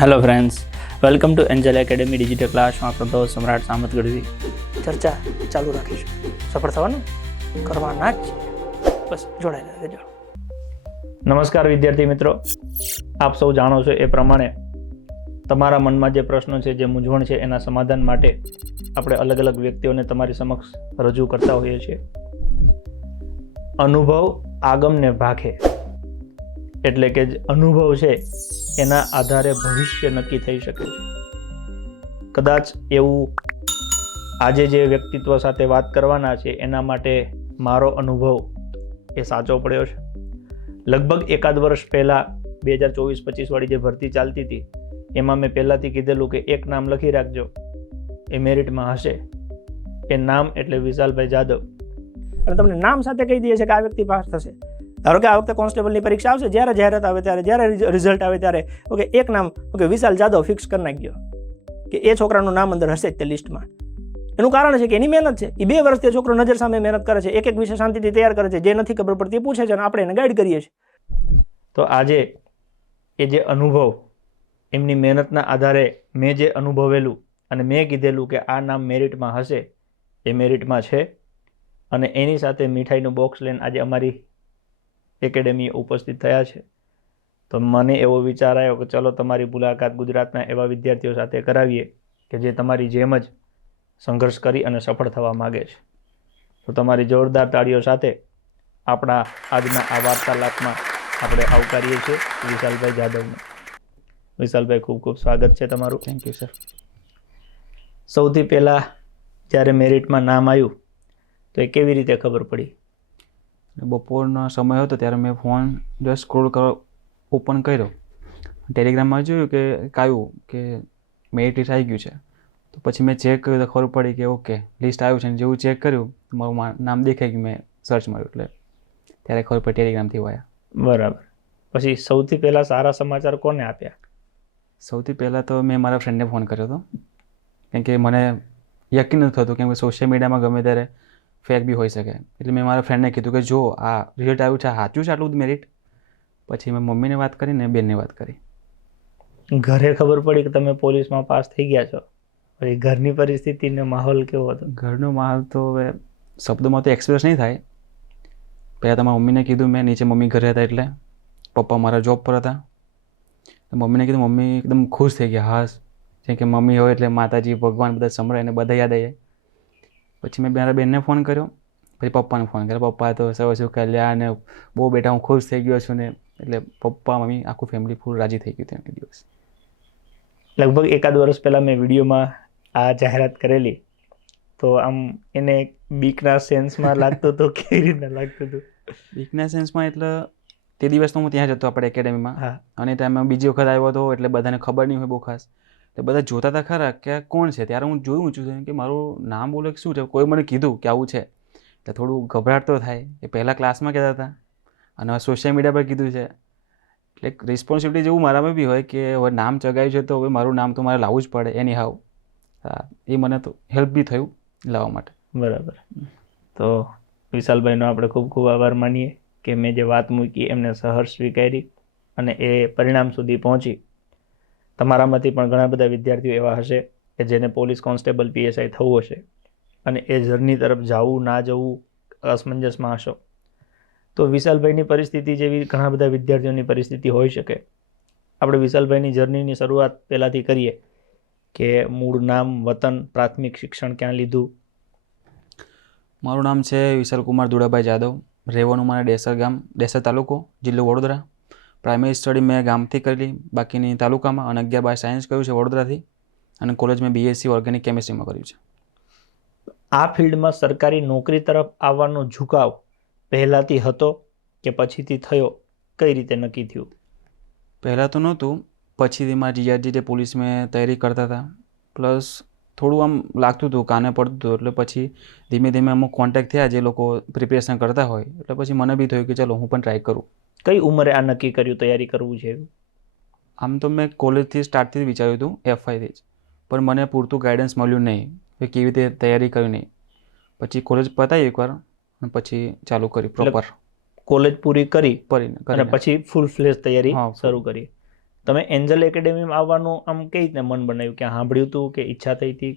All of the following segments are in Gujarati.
Hello friends, welcome to Angel academy digital ક્લાસમાં આપણો દોસ્ત સમ્રાટ સામત ગઢવી ચર્ચા ચાલુ રાખીશું. સફળ થવાનું કરવાના જ બસ જોડાયેલા રહેજો. નમસ્કાર વિદ્યાર્થી મિત્રો, આપ સૌ જાણો છો એ પ્રમાણે તમારા મનમાં જે પ્રશ્નો છે, જે મૂંઝવણ છે, એના સમાધાન માટે આપણે અલગ અલગ વ્યક્તિઓને તમારી સમક્ષ રજૂ કરતા હોઈએ છીએ. અનુભવ આગમને ભાખે, એટલે કે જે અનુભવ છે એના આધારે ભવિષ્ય નક્કી થઈ શકે છે. કદાચ એવું આજે જે વ્યક્તિત્વ સાથે વાત કરવાના છે એના માટે મારો અનુભવ એ સાચો પડ્યો છે. લગભગ એકાદ વર્ષ પહેલાં 2024-25 વાળી જે ભરતી ચાલતી હતી એમાં મેં પહેલાંથી કીધેલું કે એક નામ લખી રાખજો, એ મેરિટમાં હશે. એ નામ એટલે વિશાલભાઈ જાદવ. અને તમને નામ સાથે કહી દઈએ છે કે આ વ્યક્તિ પાસ થશે. ધારો કે આ વખતે કોન્સ્ટેબલની પરીક્ષા આવશે, જ્યારે જાહેરાત આવે ત્યારે, જ્યારે રિઝલ્ટ આવે ત્યારે ઓકે એક નામ ઓકે વિશાલ જાદવ ફિક્સ કરી નાખ્યો કે એ છોકરાનું નામ અંદર હશે જ તે લિસ્ટમાં. એનું કારણ છે કે એની મહેનત છે. એ 2 વર્ષથી છોકરો નજર સામે મહેનત કરે છે, એક એક વિષય શાંતિથી તૈયાર કરે છે, જે નથી ખબર પડતી એ પૂછે છે અને આપણે એને ગાઈડ કરીએ છીએ. તો આજે એ જે અનુભવ, એમની મહેનતના આધારે મેં જે અનુભવેલું અને મેં કીધેલું કે આ નામ મેરિટમાં હશે, એ મેરિટમાં છે. અને એની સાથે મીઠાઈનું બોક્સ લઈને આજે અમારી એકેડેમી ઉપસ્થિત થયા છે. તો મને એવો વિચાર આવ્યો કે ચલો તમારી મુલાકાત ગુજરાતના એવા વિદ્યાર્થીઓ સાથે કરાવીએ કે જે તમારી જેમ જ સંઘર્ષ કરી અને સફળ થવા માગે છે. તો તમારી જોરદાર તાળીઓ સાથે આપણા આજના આ વાર્તાલાપમાં આપણે આવકારીએ છીએ વિશાલભાઈ જાદવને. વિશાલભાઈ, ખૂબ ખૂબ સ્વાગત છે તમારું. Thank you sir. સૌથી પહેલાં જ્યારે મેરિટમાં નામ આવ્યું તો એ કેવી રીતે ખબર પડી? બપોરનો સમય હતો ત્યારે મેં ફોન જસ્ટ સ્ક્રોલ ઓપન કર્યો, ટેલિગ્રામમાં જોયું કે આવ્યું કે મેરિટ લિસ્ટ આવી ગયું છે. તો પછી મેં ચેક કર્યું તો ખબર પડી કે ઓકે લિસ્ટ આવ્યું છે. અને જેવું ચેક કર્યું મારું નામ દેખાય કે મેં સર્ચ માર્યું, એટલે ત્યારે ખબર પડી ટેલિગ્રામથી વાયા. બરાબર. પછી સૌથી પહેલાં સારા સમાચાર કોને આપ્યા? સૌથી પહેલાં તો મેં મારા ફ્રેન્ડને ફોન કર્યો હતો, કેમ કે મને યકીન નથી થતું, કેમ કે સોશિયલ મીડિયામાં ગમે ત્યારે ફેક બી હોઈ શકે. એટલે મેં મારા ફ્રેન્ડને કીધું કે જો આ રિઝલ્ટ આવ્યું છે, સાચું છે આટલું બધું મેરિટ? પછી મેં મમ્મીને વાત કરીને બેનને વાત કરી. ઘરે ખબર પડી કે તમે પોલીસમાં પાસ થઈ ગયા છો, પછી ઘરની પરિસ્થિતિનો માહોલ કેવો હતો? ઘરનો માહોલ તો હવે શબ્દોમાં તો એક્સપ્રેસ નહીં થાય. પહેલાં તો મારા મમ્મીને કીધું, મેં નીચે મમ્મી ઘરે હતા એટલે પપ્પા મારા જોબ પર હતા. મમ્મીને કીધું, મમ્મી એકદમ ખુશ થઈ ગયા. હા, જેમ કે મમ્મી હોય એટલે માતાજી, ભગવાન બધા સમરે અને બધા યાદ આવી જાય. પછી મેં મારા બેનને ફોન કર્યો, પછી પપ્પાને ફોન કર્યો. પપ્પા તો સૌ શું કલ્યા ને બહુ બેટા હું ખુશ થઈ ગયો છું ને, એટલે પપ્પા મમ્મી આખું ફેમિલી ફૂલ રાજી થઈ ગયું હતું એ દિવસ. લગભગ એકાદ વર્ષ પહેલાં મેં વિડીયોમાં આ જાહેરાત કરેલી, તો આમ એને બીકના સેન્સમાં લાગતું હતું, કેવી રીતના લાગતું હતું? બીકના સેન્સમાં એટલે તે દિવસ તો હું ત્યાં જ હતો આપણે એકેડેમીમાં. હા. અને ટાઈમમાં બીજી વખત આવ્યો હતો એટલે બધાને ખબર નહીં હોય બહુ ખાસ. તો બધા જોતા હતા ખરા કે કોણ છે. ત્યારે હું જોયું ઊંચું થયું કે મારું નામ બોલે કે શું છે. કોઈ મને કીધું કે આવું છે એટલે થોડું ગભરાટ તો થાય. એ પહેલાં ક્લાસમાં કહેતા હતા અને સોશિયલ મીડિયા પર કીધું છે એટલે એક રિસ્પોન્સિબિલિટી જેવું મારામાં બી હોય કે હવે નામ ચગાવ્યું છે તો હવે મારું નામ તો મારે લાવવું જ પડે એની હાવ. હા, એ મને તો હેલ્પ બી થયું લાવવા માટે. બરાબર. તો વિશાલભાઈનો આપણે ખૂબ ખૂબ આભાર માનીએ કે મેં જે વાત મૂકી એમને સહર્ષ સ્વીકારી અને એ પરિણામ સુધી પહોંચી. તમારામાંથી પણ ઘણા બધા વિદ્યાર્થીઓ એવા હશે કે જેને પોલીસ કોન્સ્ટેબલ PSI થવું હશે અને એ જર્ની તરફ જવું ના જવું અસમંજસમાં હશો. તો વિશાલભાઈની પરિસ્થિતિ જેવી ઘણા બધા વિદ્યાર્થીઓની પરિસ્થિતિ હોઈ શકે. આપણે વિશાલભાઈની જર્નીની શરૂઆત પહેલાંથી કરીએ કે મૂળ નામ, વતન, પ્રાથમિક શિક્ષણ ક્યાં લીધું? મારું નામ છે વિશાલ કુમાર દુડાભાઈ જાદવ. રહેવાનું મારે ડેસર ગામ, ડેસર તાલુકો, જિલ્લો વડોદરા. પ્રાઇમરી સ્ટડી મેં ગામથી કરેલી, બાકીની તાલુકામાં. અને 11/12 સાયન્સ કર્યું છે વડોદરાથી. અને કોલેજ મેં BSc ઓર્ગેનિક કેમિસ્ટ્રીમાં કર્યું છે. આ ફિલ્ડમાં સરકારી નોકરી તરફ આવવાનો ઝુકાવ પહેલાંથી હતો કે પછીથી થયો? કઈ રીતે નક્કી થયું? પહેલાં તો નહોતું, પછીથી મારા જીજાજી જે પોલીસ મેં તૈયારી કરતા હતા, પ્લસ થોડું આમ લાગતું હતું, કાને પડતું હતું. એટલે પછી ધીમે ધીમે અમુક કોન્ટેક્ટ થયા જે લોકો પ્રિપેરેશન કરતા હોય, એટલે પછી મને બી થયું કે ચલો હું પણ ટ્રાય કરું. કઈ ઉંમરે આ નક્કી કર્યું તૈયારી કરવું છે? આમ તો મેં કોલેજથી સ્ટાર્ટથી વિચાર્યું હતું, FYથી જ, પણ મને પૂરતું ગાઈડન્સ મળ્યું નહીં કે કેવી રીતે તૈયારી કરવી નહીં. પછી કોલેજ પતાવી એકવાર અને પછી ચાલુ કરી પ્રોપર. કોલેજ પૂરી કરી કરીને અને પછી ફૂલ ફ્લેશ તૈયારી હા, શરૂ કરી. તમે એન્જલ એકેડેમીમાં આવવાનું આમ કઈ રીતે મન બનાવ્યું, કે સાંભળ્યું હતું કે ઈચ્છા થઈ હતી?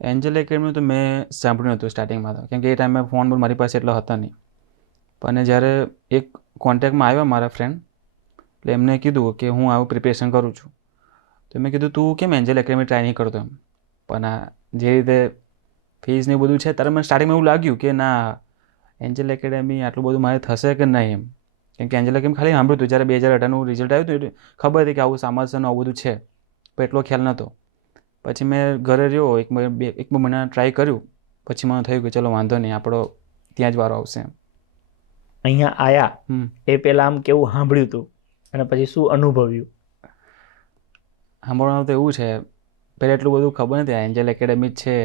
એન્જલ એકેડમી તો મેં સાંભળ્યું હતું સ્ટાર્ટિંગમાં તો, કેમ કે એ ટાઈમે ફોન પણ મારી પાસે એટલો હતો નહીં. પણ જ્યારે એક કોન્ટેક્ટમાં આવ્યા મારા ફ્રેન્ડ, એટલે એમને કીધું કે હું આવું પ્રિપેરેશન કરું છું. તો મેં કીધું તું કેમ એન્જલ એકેડમી ટ્રાય નહીં કરતો એમ. પણ આ જે રીતે ફીસ ને એવું બધું છે ત્યારે મને સ્ટાર્ટિંગમાં એવું લાગ્યું કે ના એન્જલ એકેડેમી આટલું બધું મારે થશે કે નહીં એમ. કેમ કે એન્જલ એકેડમી ખાલી સાંભળ્યું હતું જ્યારે 2018નું રિઝલ્ટ આવ્યું હતું એટલે ખબર હતી કે આવું સામર્થ્યનું આવું બધું છે, પણ એટલો ખ્યાલ નહોતો. પછી મેં ઘરે રહ્યો, એક બે મહિના ટ્રાય કર્યું, પછી મને થયું કે ચલો વાંધો નહીં, આપણો ત્યાં જ વારો આવશે એમ. અહીંયા આયા એ પહેલા આમ કેવું સાંભળ્યું હતું અને પછી શું અનુભવ્યું? સાંભળવાનું તો એવું છે, પહેલાં એટલું બધું ખબર નથી એન્જલ એકેડેમી છે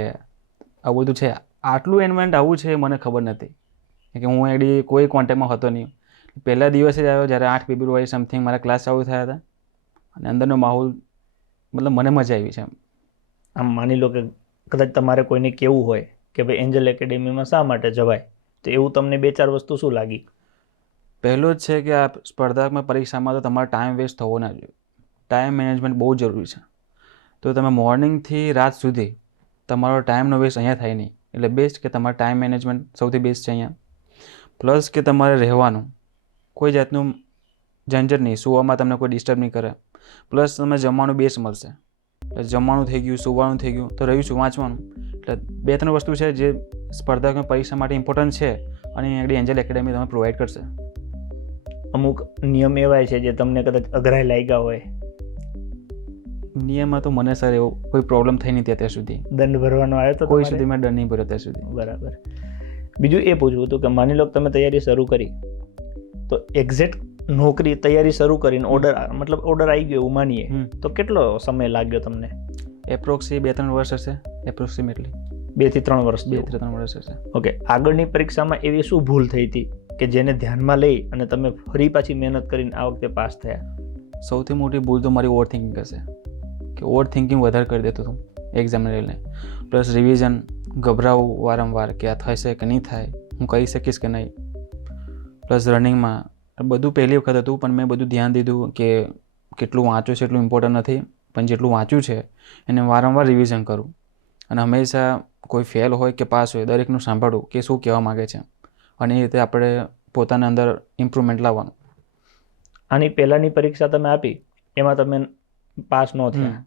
આવું બધું છે, આટલું એન્વાયરમેન્ટ આવું છે મને ખબર નથી. કે હું એડી કોઈ કોન્ટેક્ટમાં હતો નહીં. પહેલા દિવસે જ આવ્યો જ્યારે 8 ફેબ્રુઆરી સમથિંગ મારા ક્લાસ ચાલુ થયા હતા, અને અંદરનો માહોલ મતલબ મને મજા આવી છે. આમ માની લો કે કદાચ તમારે કોઈને કેવું હોય કે ભાઈ એન્જલ એકેડેમીમાં શા માટે જવાય, તો એવું તમને 2-4 વસ્તુ શું લાગી? પહેલું જ છે કે આ સ્પર્ધાત્મક પરીક્ષામાં તો તમારો ટાઈમ વેસ્ટ થવો ના જોઈએ. ટાઈમ મેનેજમેન્ટ બહુ જરૂરી છે. તો તમે મોર્નિંગથી રાત સુધી તમારો ટાઈમનો વેસ્ટ અહીંયા થાય નહીં. એટલે બેસ્ટ કે તમારા ટાઈમ મેનેજમેન્ટ સૌથી બેસ્ટ છે અહીંયા. પ્લસ કે તમારે રહેવાનું કોઈ જાતનું ઝંઝટ નહીં, સુવામાં તમને કોઈ ડિસ્ટર્બ નહીં કરે. પ્લસ તમે જમવાનું બેસ્ટ મળશે. એટલે જમવાનું થઈ ગયું, સુવાનું થઈ ગયું, તો રહ્યું શું વાંચવાનું. એટલે 2-3 વસ્તુ છે જે સ્પર્ધાત્મક પરીક્ષા માટે ઇમ્પોર્ટન્ટ છે, અને આગળ એન્જલ એકેડેમી તમે પ્રોવાઈડ કરશે. અમુક નિયમ એવા છે જે તમને કદાચ અઘરાઈ લાગ્યા હોય? નિયમમાં તો મને સર એવો કોઈ પ્રોબ્લેમ થઈ નથી અત્યાર સુધી. દંડ ભરવાનો આવ્યો તો કોઈ સુધી મેં દંડ નહીં ભર્યો અત્યાર સુધી. બરાબર. બીજું એ પૂછવું હતું કે માની લો તમે તૈયારી શરૂ કરી, તો એક્ઝેક્ટ નોકરી તૈયારી શરૂ કરીને ઓર્ડર આવી ગયો એવું માનીએ, તો કેટલો સમય લાગ્યો તમને? એપ્રોક્સી 2-3 વર્ષ હશે. એપ્રોક્સિમેટલી 2 થી 3 વર્ષ. 2 થી 3 વર્ષ હશે. ઓકે. આગળની પરીક્ષામાં એવી શું ભૂલ થઈ હતી કે જેને ધ્યાનમાં લઈ અને તમે ફરી પાછી મહેનત કરીને આ વખતે પાસ થયા? સૌથી મોટી ભૂલ તો મારી ઓવર થિંકિંગ હશે, કે ઓવર થિંકિંગ વધારે કરી દેતો હતું એક્ઝામને લઈને. પ્લસ રિવિઝન, ગભરાવું વારંવાર કે આ થશે કે નહીં થાય, હું કરી શકીશ કે નહીં. પ્લસ રનિંગમાં બધું પહેલી વખત હતું, પણ મેં બધું ધ્યાન દીધું કે કેટલું વાંચ્યું છે એટલું ઇમ્પોર્ટન્ટ નથી, પણ જેટલું વાંચ્યું છે એને વારંવાર રિવિઝન કરું. અને હંમેશા કોઈ ફેલ હોય કે પાસ હોય દરેકનું સાંભળવું કે શું કહેવા માગે છે, અને એ રીતે આપણે પોતાના અંદર ઇમ્પ્રુવમેન્ટ લાવવાનું. આની પહેલાંની પરીક્ષા તમે આપી, એમાં તમે પાસ ન થયા,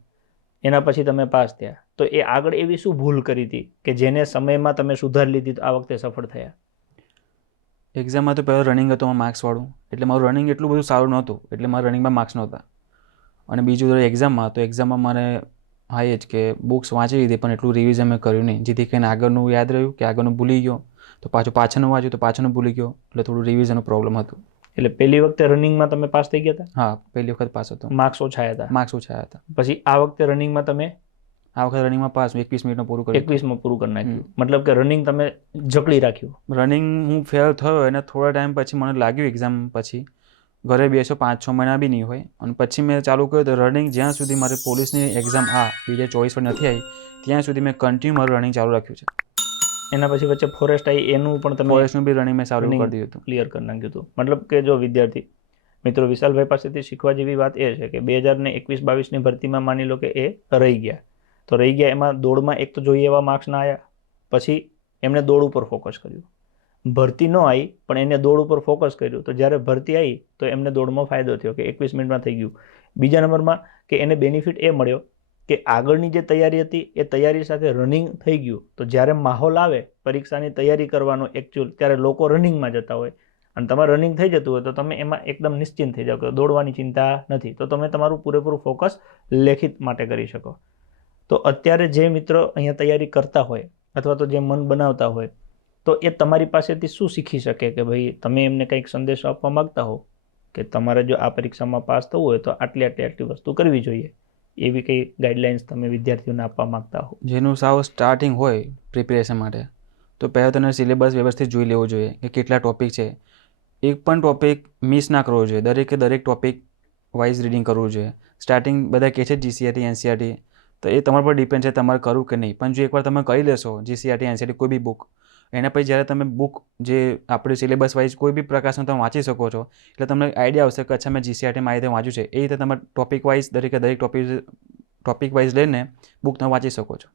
એના પછી તમે પાસ થયા, તો એ આગળ એવી શું ભૂલ કરી હતી કે જેને સમયમાં તમે સુધારી લીધી તો આ વખતે સફળ થયા? એક્ઝામમાં તો પહેલાં રનિંગ હતું માર્ક્સવાળું, એટલે મારું રનિંગ એટલું બધું સારું નહોતું, એટલે મારા રનિંગમાં માર્ક્સ નહોતા. અને બીજું એક્ઝામમાં મને હાઈ જ કે બુક્સ વાંચી લીધી, પણ એટલું રિવિઝન મેં કર્યું નહીં, જેથી કરીને આગળનું યાદ રહ્યું કે આગળનું ભૂલી ગયો, તો પાછળનું વાંચ્યું તો પાછળનું ભૂલી ગયો, એટલે થોડું રિવિઝનનો પ્રોબ્લેમ હતું. એટલે પહેલી વખતે રનિંગમાં તમે પાસ થઈ ગયા હતા? હા, પહેલી વખત પાસ હતો. માર્ક્સ ઓછા હતા? માર્ક્સ ઓછા હતા. પછી આ વખતે રનિંગમાં તમે? આ વખતે રનિંગમાં પાસ 21 મિનિટમાં પૂરું કર્યું. 21માં પૂરું કરી નાખ્યું. મતલબ કે રનિંગ તમે જકડી રાખ્યું? રનિંગ હું ફેલ થયો અને થોડા ટાઈમ પછી મને લાગ્યું એક્ઝામ પછી ઘરે બેસો 5-6 મહિના બી નહીં હોય, અને પછી મેં ચાલુ કર્યું તો રનિંગ જ્યાં સુધી મારી પોલીસની એક્ઝામ 2024 પર નથી આવી ત્યાં સુધી મેં કન્ટિન્યુ મારું રનિંગ ચાલુ રાખ્યું છે. એના પછી વચ્ચે ફોરેસ્ટ આવી, એનું પણ તમે? ફોરેસ્ટનું બી રનિંગ મેં ચાલુ કરી દીધું હતું, ક્લિયર કરી નાખ્યું હતું. મતલબ કે જો વિદ્યાર્થી મિત્રો, વિશાલભાઈ પાસેથી શીખવા જેવી વાત એ છે કે 2021-22ની ભરતીમાં માની લો કે એ રહી ગયા, તો રહી ગયા એમાં દોડમાં એક તો જોઈએ એવા માર્ક્સ ના આવ્યા, પછી એમણે દોડ ઉપર ફોકસ કર્યું. ભરતી ન આવી પણ એને દોડ ઉપર ફોકસ કર્યું, તો જ્યારે ભરતી આવી તો એમને દોડમાં ફાયદો થયો કે 21 મિનિટમાં થઈ ગયું. બીજા નંબરમાં કે એને બેનિફિટ એ મળ્યો કે આગળની જે તૈયારી હતી એ તૈયારી સાથે રનિંગ થઈ ગયું, તો જ્યારે માહોલ આવે પરીક્ષાની તૈયારી કરવાનો એકચ્યુઅલ, ત્યારે લોકો રનિંગમાં જતા હોય, અને તમારે રનિંગ થઈ જતું હોય તો તમે એમાં એકદમ નિશ્ચિંત થઈ જાઓ કે દોડવાની ચિંતા નથી, તો તમે તમારું પૂરેપૂરું ફોકસ લેખિત માટે કરી શકો. તો અત્યારે જે મિત્રો અહીંયા તૈયારી કરતા હોય અથવા તો જે મન બનાવતા હોય, તો એ તમારી પાસેથી શું શીખી શકે કે ભાઈ તમે એમને કંઈક સંદેશો આપવા માગતા હો કે તમારે જો આ પરીક્ષામાં પાસ થવું હોય તો આટલી વસ્તુ કરવી જોઈએ, એવી કંઈ ગાઈડલાઇન્સ તમે વિદ્યાર્થીઓને આપવા માગતા હો? જેનું સાવ સ્ટાર્ટિંગ હોય પ્રિપેરેશન માટે, તો પહેલાં તેને સિલેબસ વ્યવસ્થિત જોઈ લેવો જોઈએ કે કેટલા ટોપિક છે. એક પણ ટોપિક મિસ ના કરવો જોઈએ, દરેક ટોપિક વાઇઝ રીડિંગ કરવું જોઈએ. સ્ટાર્ટિંગ બધા કહે છે GCRT NCRT, તો એ તમારા પર ડિપેન્ડ છે તમારે કરવું કે નહીં, પણ જો એકવાર તમે કરી લેશો GCRT NCRT કોઈ બી બુક, એના પછી જ્યારે તમે બુક જે આપણે સિલેબસ વાઇઝ કોઈ બી પ્રકારનું તમે વાંચી શકો છો એટલે તમને આઈડિયા આવશે કે અચ્છા મેં GCRTમાં આ રીતે વાંચ્યું છે. એ રીતે તમે ટોપિક વાઇઝ દરેક ટોપિક વાઇઝ લઈને બુક તમે વાંચી શકો છો.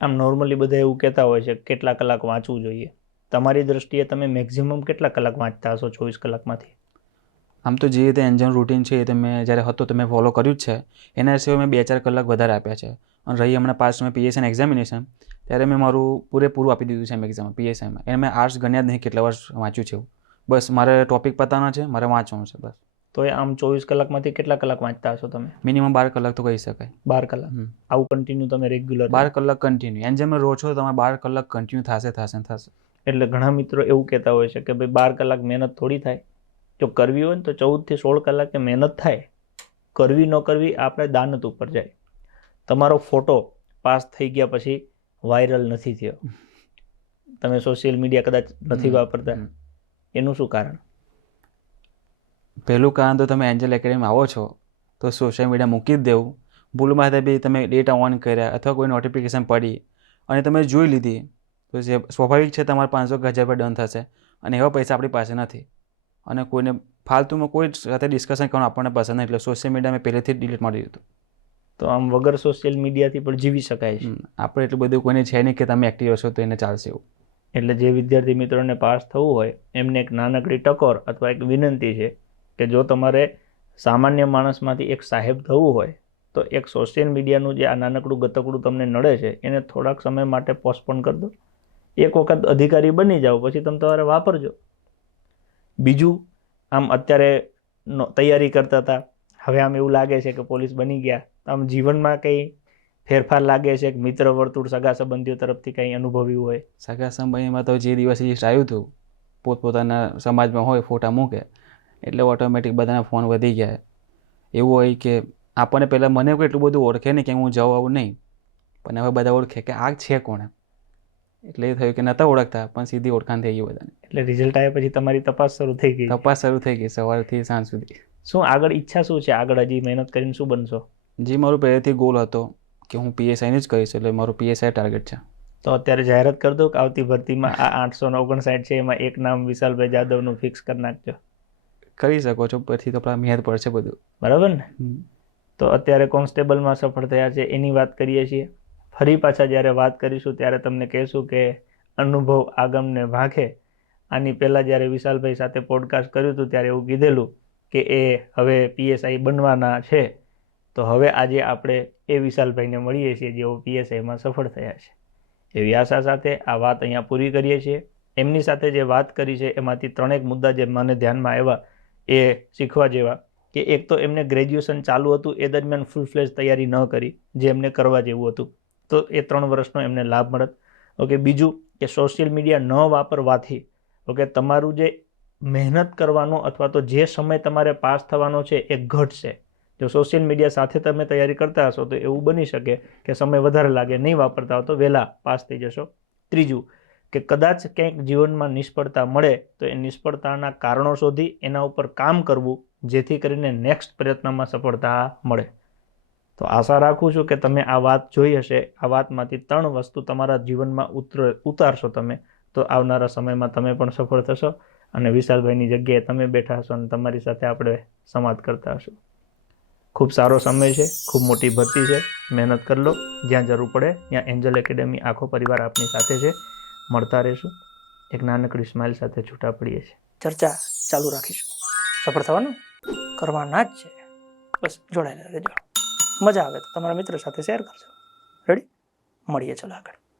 આમ નોર્મલી બધા એવું કહેતા હોય છે કેટલા કલાક વાંચવું જોઈએ. તમારી દ્રષ્ટિએ તમે મેક્ઝિમમ કેટલા કલાક વાંચતા હશો 24 કલાકમાંથી? આમ તો જે રીતે એન્જિન રૂટીન છે એ તમે જ્યારે હતો તમે ફોલો કર્યું જ છે. એના સિવાય મેં 2-4 કલાક વધારે આપ્યા છે. અને રહી હમણાં પાસ મેં PSI એક્ઝામિનેશન ત્યારે મેં મારું પૂરેપૂરું આપી દીધું છે એમ એક્ઝામ PSIમાં. એને મેં આર્ટ્સ ગણ્યા જ નહીં કેટલા વર્ષ વાંચ્યું છે એવું. બસ મારે ટોપિક પતાવવાનો છે, મારે વાંચવાનું છે બસ. તો એ આમ 24 કલાકમાંથી કેટલા કલાક વાંચતા હશો તમે? મિનિમમ 12 કલાક તો કહી શકાય. 12 કલાક. આવું કન્ટિન્યુ તમે રેગ્યુલર? 12 કલાક કન્ટિન્યુ. એન્જિનમાં રહો છો તમારે 12 કલાક કન્ટિન્યુ થશે. એટલે ઘણા મિત્રો એવું કહેતા હોય છે કે ભાઈ 12 કલાક મહેનત થોડી થાય. જો કરવી હોય ને તો 14 થી 16 કલાકે મહેનત થાય. કરવી ન કરવી આપણે દાનત ઉપર જાય. તમારો ફોટો પાસ થઈ ગયા પછી વાયરલ નથી થયો. તમે સોશિયલ મીડિયા કદાચ નથી વાપરતા. એનું શું કારણ? પહેલું કારણ તો તમે એન્જલ એકેડમી આવો છો તો સોશિયલ મીડિયા મૂકી જ દેવું. ભૂલમાં બી તમે ડેટા ઓન કર્યા અથવા કોઈ નોટિફિકેશન પડી અને તમે જોઈ લીધી તો જે સ્વાભાવિક છે તમારે 500 કે 1000 રૂપિયા ડન થશે અને એવા પૈસા આપણી પાસે નથી. અને કોઈને ફાલતુમાં કોઈ સાથે ડિસ્કશન કરવાનું આપણને પસંદ નહીં એટલે સોશિયલ મીડિયા મેં પહેલેથી જ ડિલીટ મારી દીધું. તો આમ વગર સોશિયલ મીડિયાથી પણ જીવી શકાય છે. આપણે એટલું બધું કોઈને છે નહીં કે તમે એક્ટિવ હશો તો એને ચાલશે એવું. એટલે જે વિદ્યાર્થી મિત્રોને પાસ થવું હોય એમને એક નાનકડી ટકોર અથવા એક વિનંતી છે કે જો તમારે સામાન્ય માણસમાંથી એક સાહેબ થવું હોય તો એક સોશિયલ મીડિયાનું જે આ નાનકડું ગતકડું તમને નડે છે એને થોડાક સમય માટે પોસ્ટપોન કરી દો. એક વખત અધિકારી બની જાઓ પછી તમે તમારે વાપરજો. બીજું, આમ અત્યારે તૈયારી કરતા હતા, હવે આમ એવું લાગે છે કે પોલીસ બની ગયા, આમ જીવનમાં કંઈ ફેરફાર લાગે છે? મિત્ર વર્તુળ, સગા સંબંધીઓ તરફથી કંઈ અનુભવ્યું હોય? સગા સંબંધીમાં તો જે દિવસે લિસ્ટ આવ્યું હતું પોતપોતાના સમાજમાં હોય ફોટા મૂકે એટલે ઓટોમેટિક બધાના ફોન વધી ગયા. એવું હોય કે આપણને પહેલાં મને કોઈ એટલું બધું ઓળખે નહીં કે હું જાઉં આવું નહીં, પણ હવે બધા ઓળખે કે આ છે કોણ. એટલે એ થયું કે નહોતા ઓળખતા પણ સીધી ઓળખાણ થઈ ગઈ બધાને. એટલે રિઝલ્ટ આવ્યા પછી તમારી તપાસ શરૂ થઈ ગઈ? તપાસ શરૂ થઈ ગઈ સવારથી સાંજ સુધી. શું આગળ ઈચ્છા શું છે? આગળ હજી મહેનત કરીને શું બનશો? જે મારું પહેલેથી ગોલ હતો કે હું PSIનું જ કરીશ એટલે મારું PSI ટાર્ગેટ છે. તો અત્યારે જાહેરાત કરી દો કે આવતી ભરતીમાં આ 859 છે એમાં એક નામ વિશાલભાઈ જાદવનું ફિક્સ કરી નાખજો. કરી શકો છો, પછી તો આપણા મેળ પડશે બધું. બરાબર ને? તો અત્યારે કોન્સ્ટેબલમાં સફળ થયા છે એની વાત કરીએ છીએ. ફરી પાછા જ્યારે વાત કરીશું ત્યારે તમને કહેશું કે અનુભવ આગમને ભાંખે. આની પહેલાં જ્યારે વિશાલભાઈ સાથે પોડકાસ્ટ કર્યું હતું ત્યારે એવું કીધેલું કે એ હવે PSI બનવાના છે. તો હવે આજે આપણે એ વિશાલભાઈને મળીએ છીએ જેઓ PSIમાં સફળ થયા છે. એવી આશા સાથે આ વાત અહીંયા પૂરી કરીએ છીએ. એમની સાથે જે વાત કરી છે એમાંથી 3 મુદ્દા જે મને ધ્યાનમાં આવ્યા એ શીખવા જેવા કે એક તો એમને ગ્રેજ્યુએશન ચાલુ હતું એ દરમિયાન ફૂલ ફ્લેજ તૈયારી ન કરી જે એમને કરવા જેવું હતું તો એ 3 વર્ષનો એમને લાભ મળત. ઓકે, બીજું કે સોશિયલ મીડિયા ન વાપરવાથી ઓકે તમારું જે મહેનત કરવાનો અથવા તો જે સમય તમારે પાસ થવાનો છે એ ઘટશે. જો સોશિયલ મીડિયા સાથે તમે તૈયારી કરતા હશો તો એવું બની શકે કે સમય વધારે લાગે, નહીં વાપરતા હો તો વહેલા પાસ થઈ જશો. ત્રીજું કે કદાચ ક્યાંક જીવનમાં નિષ્ફળતા મળે તો એ નિષ્ફળતાના કારણો શોધી એના ઉપર કામ કરવું જેથી કરીને નેક્સ્ટ પ્રયત્નમાં સફળતા મળે. તો આશા રાખું છું કે તમે આ વાત જોઈ હશે. આ વાતમાંથી 3 વસ્તુ તમારા જીવનમાં ઉતારશો તમે તો આવનારા સમયમાં તમે પણ સફળ થશો અને વિશાલભાઈની જગ્યાએ તમે બેઠા હશો અને તમારી સાથે આપણે સંવાદ કરતા હશો. ખૂબ સારો સમય છે, ખૂબ મોટી ભરતી છે, મહેનત કરી લો. જ્યાં જરૂર પડે ત્યાં એન્જલ એકેડમી આખો પરિવાર આપની સાથે છે. મળતા રહીશું. એક નાનકડી સ્માઇલ સાથે છૂટા પડીએ છીએ. ચર્ચા ચાલુ રાખીશું. સફળ થવાનું કરવાના જ છે. બસ જોડાયેલા રહેજો. મજા આવે તો તમારા મિત્રો સાથે શેર કરજો. રેડી? મળીએ ચાલો આગળ.